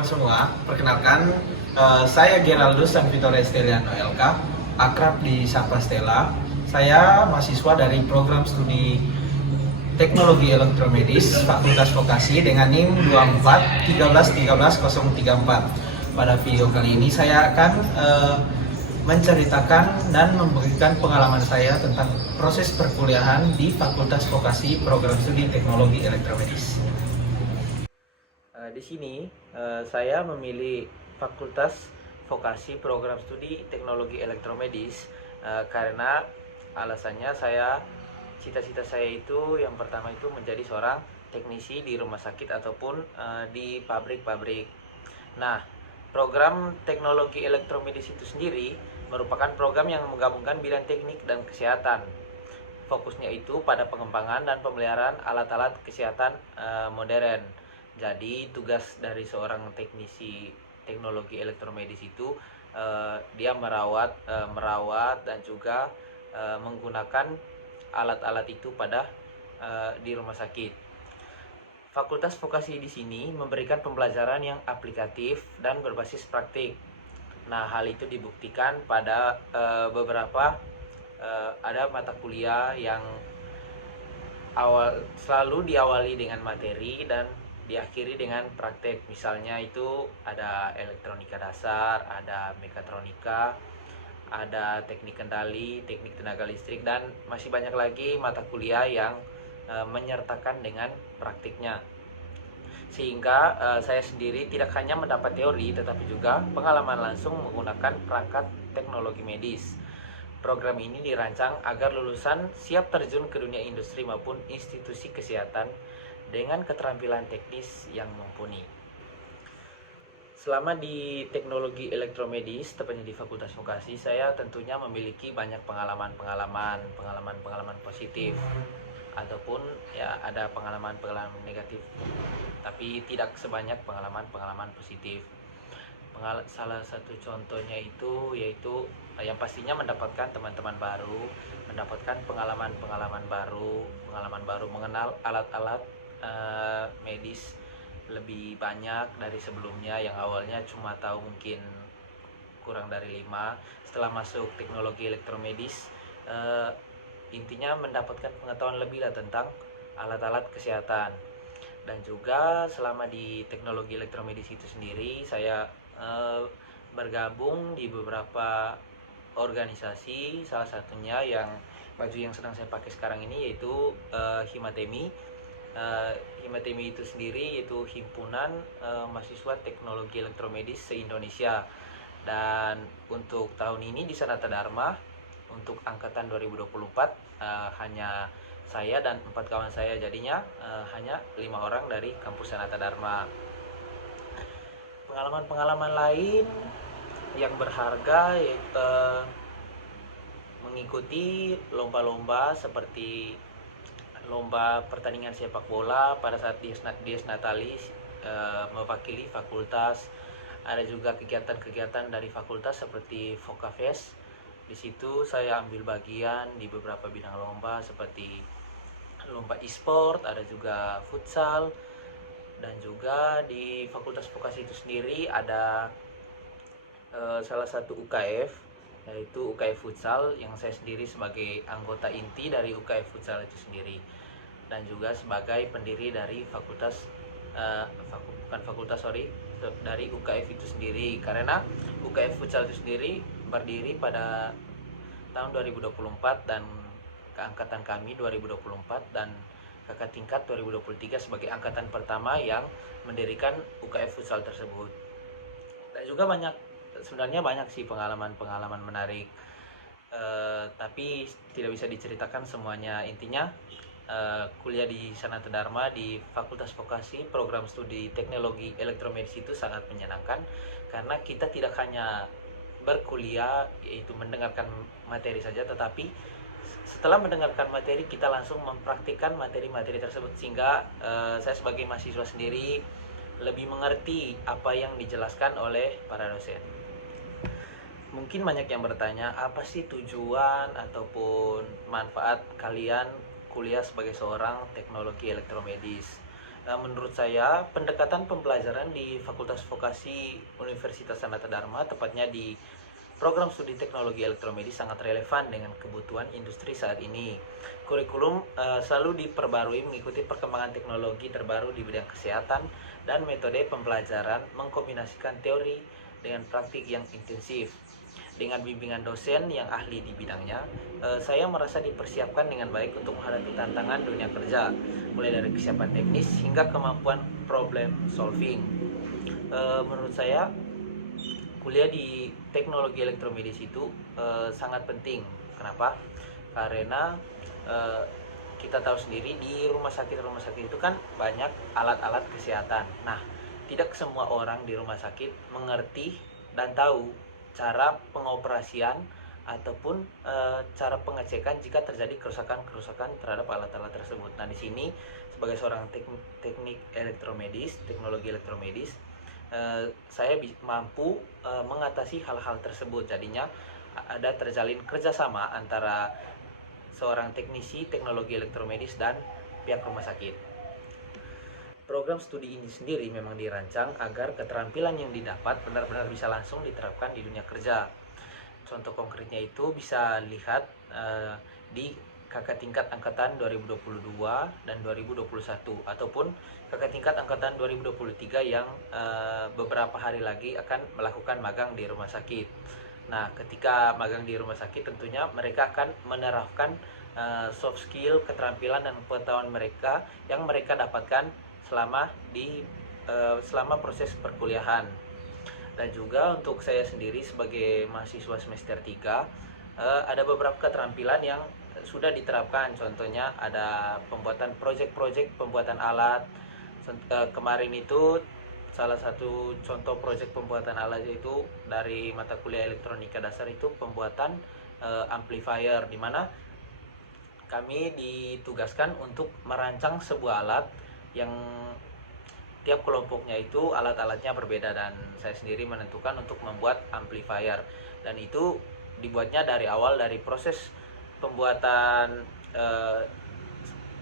teman-teman semua, perkenalkan saya Geraldus dan Vitor Esteliano LK, akrab di Sapa Stella. Saya mahasiswa dari program studi Teknologi Elektromedis Fakultas Vokasi dengan NIM 24 Pada video kali ini saya akan menceritakan dan memberikan pengalaman saya tentang proses perkuliahan di Fakultas Vokasi program studi Teknologi Elektromedis. Di sini saya memilih Fakultas Vokasi Program Studi Teknologi Elektromedis karena alasannya cita-cita saya itu yang pertama itu menjadi seorang teknisi di rumah sakit ataupun di pabrik-pabrik. Nah, program Teknologi Elektromedis itu sendiri merupakan program yang menggabungkan bidang teknik dan kesehatan. Fokusnya itu pada pengembangan dan pemeliharaan alat-alat kesehatan modern. Jadi tugas dari seorang teknisi teknologi elektromedis itu dia merawat dan juga menggunakan alat-alat itu pada di rumah sakit. Fakultas Vokasi di sini memberikan pembelajaran yang aplikatif dan berbasis praktik. Nah, hal itu dibuktikan pada beberapa ada mata kuliah yang selalu diawali dengan materi dan diakhiri dengan praktek. Misalnya itu ada elektronika dasar, ada mekatronika, ada teknik kendali, teknik tenaga listrik, dan masih banyak lagi mata kuliah yang menyertakan dengan praktiknya. Sehingga saya sendiri tidak hanya mendapat teori tetapi juga pengalaman langsung menggunakan perangkat teknologi medis. Program ini dirancang agar lulusan siap terjun ke dunia industri maupun institusi kesehatan dengan keterampilan teknis yang mumpuni. Selama di teknologi elektromedis, tepatnya di Fakultas Vokasi, saya tentunya memiliki banyak pengalaman positif ataupun ya ada pengalaman negatif, tapi tidak sebanyak pengalaman positif. Salah satu contohnya itu yaitu yang pastinya mendapatkan teman-teman baru, mendapatkan pengalaman baru, mengenal alat-alat medis lebih banyak dari sebelumnya yang awalnya cuma tahu mungkin kurang dari 5. Setelah masuk teknologi elektromedis, intinya mendapatkan pengetahuan lebih lah tentang alat-alat kesehatan. Dan juga selama di teknologi elektromedis itu sendiri, saya bergabung di beberapa organisasi, salah satunya yang baju yang sedang saya pakai sekarang ini yaitu Himatemi. Himatemi itu sendiri yaitu himpunan mahasiswa teknologi elektromedis se-Indonesia. Dan untuk tahun ini di Sanata Dharma untuk angkatan 2024 hanya saya dan 4 kawan saya, jadinya hanya 5 orang dari kampus Sanata Dharma. Pengalaman lain yang berharga yaitu mengikuti lomba-lomba seperti lomba pertandingan sepak bola pada saat Dies Natalis mewakili fakultas. Ada juga kegiatan-kegiatan dari fakultas seperti Vokafest. Di situ saya ambil bagian di beberapa bidang lomba seperti lomba e-sport, ada juga futsal, dan juga di Fakultas Vokasi itu sendiri ada salah satu UKF, yaitu UKF Futsal, yang saya sendiri sebagai anggota inti dari UKF Futsal itu sendiri, dan juga sebagai pendiri dari dari UKF itu sendiri, karena UKF Futsal itu sendiri berdiri pada tahun 2024 dan keangkatan kami 2024 dan kakak tingkat 2023 sebagai angkatan pertama yang mendirikan UKF Futsal tersebut. Dan juga sebenarnya banyak sih pengalaman menarik, tapi tidak bisa diceritakan semuanya. Intinya kuliah di Sanata Dharma di Fakultas Vokasi program studi Teknologi Elektromedis itu sangat menyenangkan karena kita tidak hanya berkuliah yaitu mendengarkan materi saja, tetapi setelah mendengarkan materi kita langsung mempraktikkan materi-materi tersebut, sehingga saya sebagai mahasiswa sendiri lebih mengerti apa yang dijelaskan oleh para dosen. Mungkin banyak yang bertanya, apa sih tujuan ataupun manfaat kalian kuliah sebagai seorang teknologi elektromedis? Menurut saya, pendekatan pembelajaran di Fakultas Vokasi Universitas Sanata Dharma, tepatnya di program studi teknologi elektromedis, sangat relevan dengan kebutuhan industri saat ini. Kurikulum selalu diperbarui mengikuti perkembangan teknologi terbaru di bidang kesehatan, dan metode pembelajaran mengkombinasikan teori dengan praktik yang intensif. Dengan bimbingan dosen yang ahli di bidangnya, saya merasa dipersiapkan dengan baik untuk menghadapi tantangan dunia kerja, mulai dari kesiapan teknis hingga kemampuan problem solving. Menurut saya, kuliah di teknologi elektromedis itu sangat penting. Kenapa? Karena eh, kita tahu sendiri di rumah sakit itu kan banyak alat-alat kesehatan. Nah, tidak semua orang di rumah sakit mengerti dan tahu cara pengoperasian ataupun cara pengecekan jika terjadi kerusakan terhadap alat-alat tersebut. Nah, di sini sebagai seorang teknologi elektromedis, saya mampu mengatasi hal-hal tersebut. Jadinya ada terjalin kerjasama antara seorang teknisi teknologi elektromedis dan pihak rumah sakit. Program studi ini sendiri memang dirancang agar keterampilan yang didapat benar-benar bisa langsung diterapkan di dunia kerja. Contoh konkretnya itu bisa lihat di kakak tingkat angkatan 2022 dan 2021, ataupun kakak tingkat angkatan 2023 yang beberapa hari lagi akan melakukan magang di rumah sakit. Nah, ketika magang di rumah sakit tentunya mereka akan menerapkan soft skill, keterampilan dan pengetahuan mereka yang mereka dapatkan selama proses perkuliahan. Dan juga untuk saya sendiri sebagai mahasiswa semester 3, ada beberapa keterampilan yang sudah diterapkan. Contohnya ada pembuatan proyek-proyek pembuatan alat. Kemarin itu salah satu contoh proyek pembuatan alat itu dari mata kuliah elektronika dasar itu pembuatan amplifier, di mana kami ditugaskan untuk merancang sebuah alat yang tiap kelompoknya itu alat-alatnya berbeda, dan saya sendiri menentukan untuk membuat amplifier. Dan itu dibuatnya dari awal, dari proses pembuatan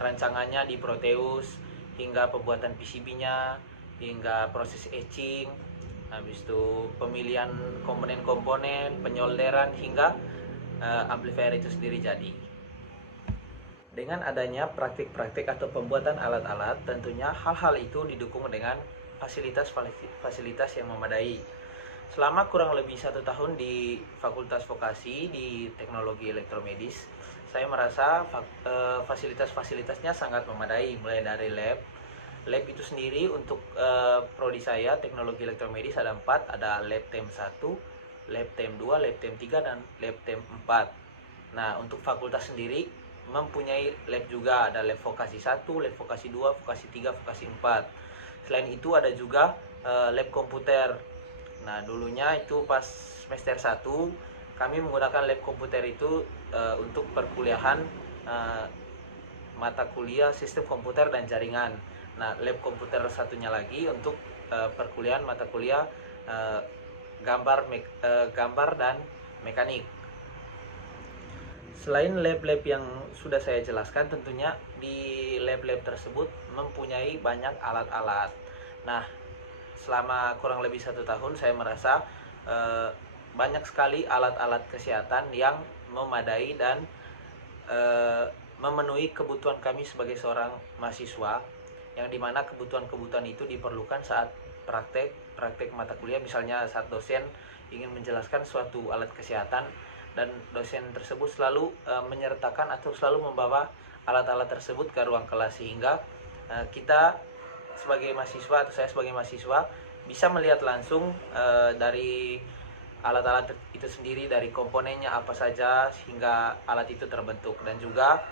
rancangannya di Proteus hingga pembuatan PCB-nya, hingga proses etching, habis itu pemilihan komponen-komponen, penyolderan, hingga amplifier itu sendiri jadi. Dengan adanya praktik-praktik atau pembuatan alat-alat, tentunya hal-hal itu didukung dengan fasilitas yang memadai. Selama kurang lebih 1 tahun di Fakultas Vokasi di Teknologi Elektromedis, saya merasa fasilitas-fasilitasnya sangat memadai, mulai dari lab itu sendiri. Untuk prodi saya teknologi elektromedis ada 4, ada lab tem 1, lab tem 2, lab tem 3, dan lab tem 4. Nah, untuk fakultas sendiri mempunyai lab juga, ada lab vokasi 1, lab vokasi 2, vokasi 3, vokasi 4. Selain itu ada juga lab komputer. Nah, dulunya itu pas semester 1 kami menggunakan lab komputer itu untuk perkuliahan mata kuliah sistem komputer dan jaringan. Nah, lab komputer satunya lagi untuk perkuliahan mata kuliah gambar dan mekanik. Selain lab-lab yang sudah saya jelaskan, tentunya di lab-lab tersebut mempunyai banyak alat-alat. Nah, selama kurang lebih 1 tahun saya merasa banyak sekali alat-alat kesehatan yang memadai dan memenuhi kebutuhan kami sebagai seorang mahasiswa, yang dimana kebutuhan-kebutuhan itu diperlukan saat praktek mata kuliah. Misalnya saat dosen ingin menjelaskan suatu alat kesehatan, dan dosen tersebut selalu menyertakan atau selalu membawa alat-alat tersebut ke ruang kelas, sehingga kita sebagai mahasiswa atau saya sebagai mahasiswa bisa melihat langsung dari alat-alat itu sendiri, dari komponennya apa saja sehingga alat itu terbentuk. Dan juga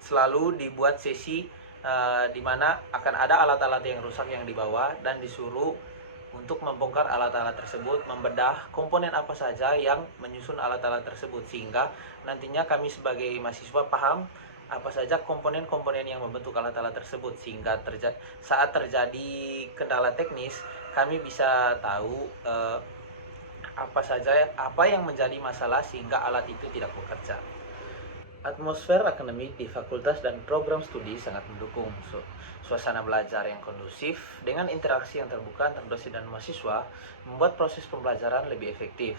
selalu dibuat sesi di mana akan ada alat-alat yang rusak yang dibawa, dan disuruh untuk membongkar alat-alat tersebut, membedah komponen apa saja yang menyusun alat-alat tersebut, sehingga nantinya kami sebagai mahasiswa paham apa saja komponen-komponen yang membentuk alat-alat tersebut, sehingga saat terjadi kendala teknis kami bisa tahu apa yang menjadi masalah sehingga alat itu tidak bekerja. Atmosfer akademik di fakultas dan program studi sangat mendukung suasana belajar yang kondusif dengan interaksi yang terbuka antar dosen dan mahasiswa membuat proses pembelajaran lebih efektif.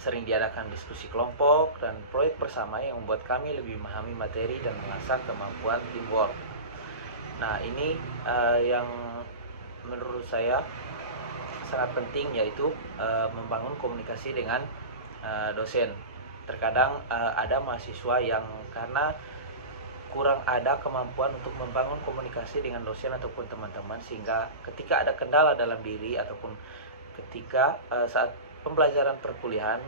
Sering diadakan diskusi kelompok dan proyek bersama yang membuat kami lebih memahami materi dan mengasah kemampuan teamwork. Nah, ini yang menurut saya sangat penting, yaitu membangun komunikasi dengan dosen. Terkadang ada mahasiswa yang karena kurang ada kemampuan untuk membangun komunikasi dengan dosen ataupun teman-teman, sehingga ketika ada kendala dalam diri ataupun ketika saat pembelajaran perkuliahan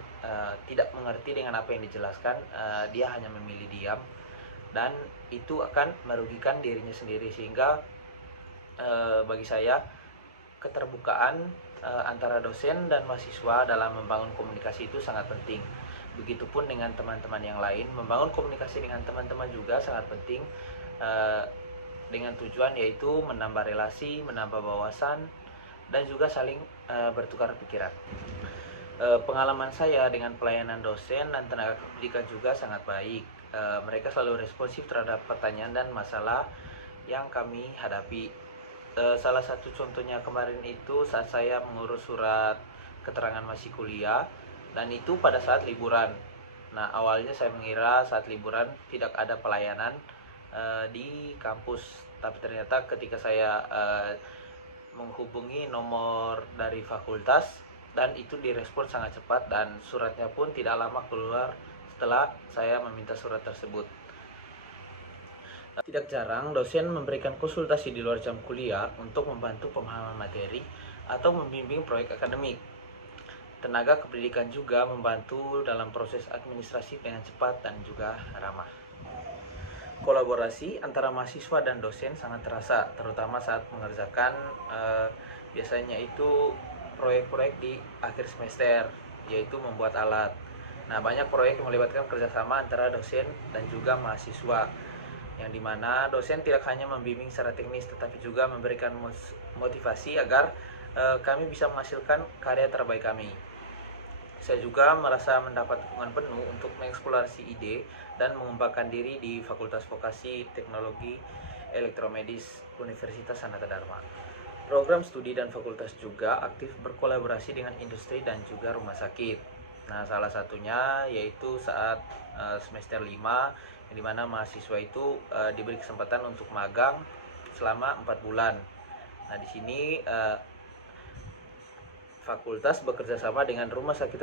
tidak mengerti dengan apa yang dijelaskan, dia hanya memilih diam, dan itu akan merugikan dirinya sendiri. Sehingga bagi saya keterbukaan antara dosen dan mahasiswa dalam membangun komunikasi itu sangat penting. Begitupun dengan teman-teman yang lain, membangun komunikasi dengan teman-teman juga sangat penting, dengan tujuan yaitu menambah relasi, menambah wawasan, dan juga saling bertukar pikiran. Pengalaman saya dengan pelayanan dosen dan tenaga pendidikan juga sangat baik. Mereka selalu responsif terhadap pertanyaan dan masalah yang kami hadapi. Salah satu contohnya kemarin itu saat saya mengurus surat keterangan masih kuliah, dan itu pada saat liburan. Nah, awalnya saya mengira saat liburan tidak ada pelayanan di kampus, tapi ternyata ketika saya menghubungi nomor dari fakultas, dan itu direspon sangat cepat, dan suratnya pun tidak lama keluar setelah saya meminta surat tersebut. Tidak jarang dosen memberikan konsultasi di luar jam kuliah untuk membantu pemahaman materi atau membimbing proyek akademik. Tenaga kependidikan juga membantu dalam proses administrasi dengan cepat dan juga ramah. Kolaborasi antara mahasiswa dan dosen sangat terasa, terutama saat mengerjakan biasanya itu proyek-proyek di akhir semester, yaitu membuat alat. Nah, banyak proyek yang melibatkan kerjasama antara dosen dan juga mahasiswa, yang dimana dosen tidak hanya membimbing secara teknis, tetapi juga memberikan motivasi agar kami bisa menghasilkan karya terbaik kami. Saya juga merasa mendapat dukungan penuh untuk mengeksplorasi ide dan mengembangkan diri di Fakultas Vokasi Teknologi Elektromedis Universitas Sanata Dharma. Program studi dan fakultas juga aktif berkolaborasi dengan industri dan juga rumah sakit. Nah, salah satunya yaitu saat semester 5, yang dimana mahasiswa itu diberi kesempatan untuk magang selama 4 bulan. Nah, di sini fakultas bekerja sama dengan rumah sakit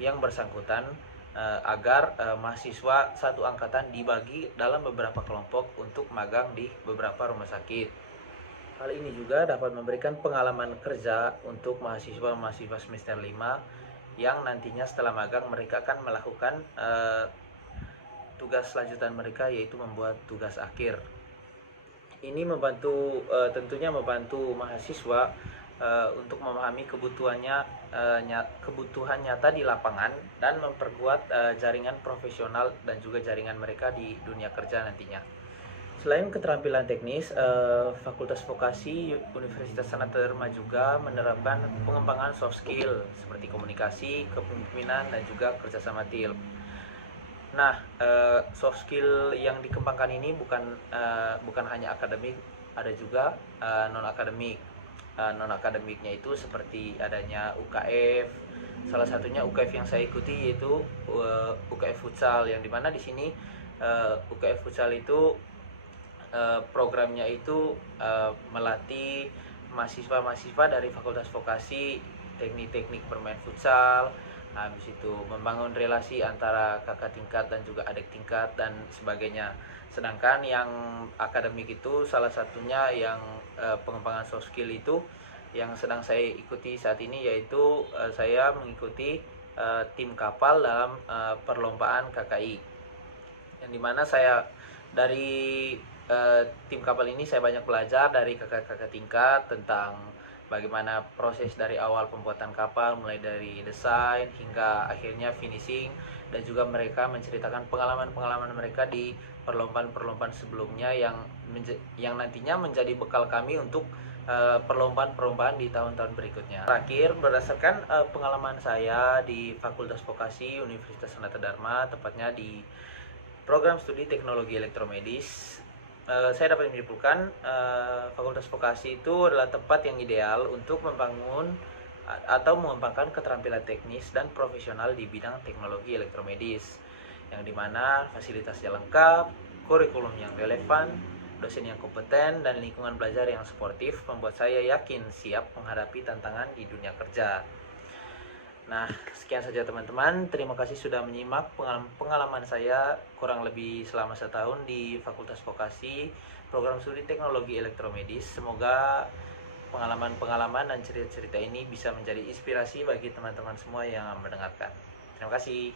yang bersangkutan agar mahasiswa satu angkatan dibagi dalam beberapa kelompok untuk magang di beberapa rumah sakit. Hal ini juga dapat memberikan pengalaman kerja untuk mahasiswa semester 5 yang nantinya setelah magang mereka akan melakukan tugas lanjutan mereka, yaitu membuat tugas akhir. Ini tentunya membantu mahasiswa untuk memahami kebutuhan nyata di lapangan dan memperkuat jaringan profesional dan juga jaringan mereka di dunia kerja nantinya. Selain keterampilan teknis, Fakultas Vokasi Universitas Sanata Dharma juga menerapkan pengembangan soft skill seperti komunikasi, kepemimpinan, dan juga kerjasama tim. Nah, soft skill yang dikembangkan ini bukan hanya akademik, ada juga non akademik. Non akademiknya itu seperti adanya UKF. Salah satunya UKF yang saya ikuti yaitu UKF Futsal, yang dimana di sini UKF Futsal itu programnya itu melatih mahasiswa dari Fakultas Vokasi teknik-teknik bermain futsal. Habis itu membangun relasi antara kakak tingkat dan juga adik tingkat dan sebagainya. Sedangkan yang akademik itu salah satunya yang pengembangan soft skill itu yang sedang saya ikuti saat ini, yaitu saya mengikuti tim kapal dalam perlombaan KKI, yang dimana saya dari tim kapal ini saya banyak belajar dari kakak-kakak tingkat tentang bagaimana proses dari awal pembuatan kapal, mulai dari desain hingga akhirnya finishing, dan juga mereka menceritakan pengalaman-pengalaman mereka di perlombaan-perlombaan sebelumnya yang nantinya menjadi bekal kami untuk perlombaan-perlombaan di tahun-tahun berikutnya. Terakhir, berdasarkan pengalaman saya di Fakultas Vokasi Universitas Sanata Dharma, tepatnya di program studi teknologi elektromedis, saya dapat menyimpulkan Fakultas Vokasi itu adalah tempat yang ideal untuk membangun atau mengembangkan keterampilan teknis dan profesional di bidang teknologi elektromedis, yang dimana fasilitasnya lengkap, kurikulum yang relevan, dosen yang kompeten, dan lingkungan belajar yang sportif membuat saya yakin siap menghadapi tantangan di dunia kerja. Nah, sekian saja teman-teman. Terima kasih sudah menyimak pengalaman saya kurang lebih selama setahun di Fakultas Vokasi, program studi teknologi elektromedis. Semoga pengalaman-pengalaman dan cerita-cerita ini bisa menjadi inspirasi bagi teman-teman semua yang mendengarkan. Terima kasih.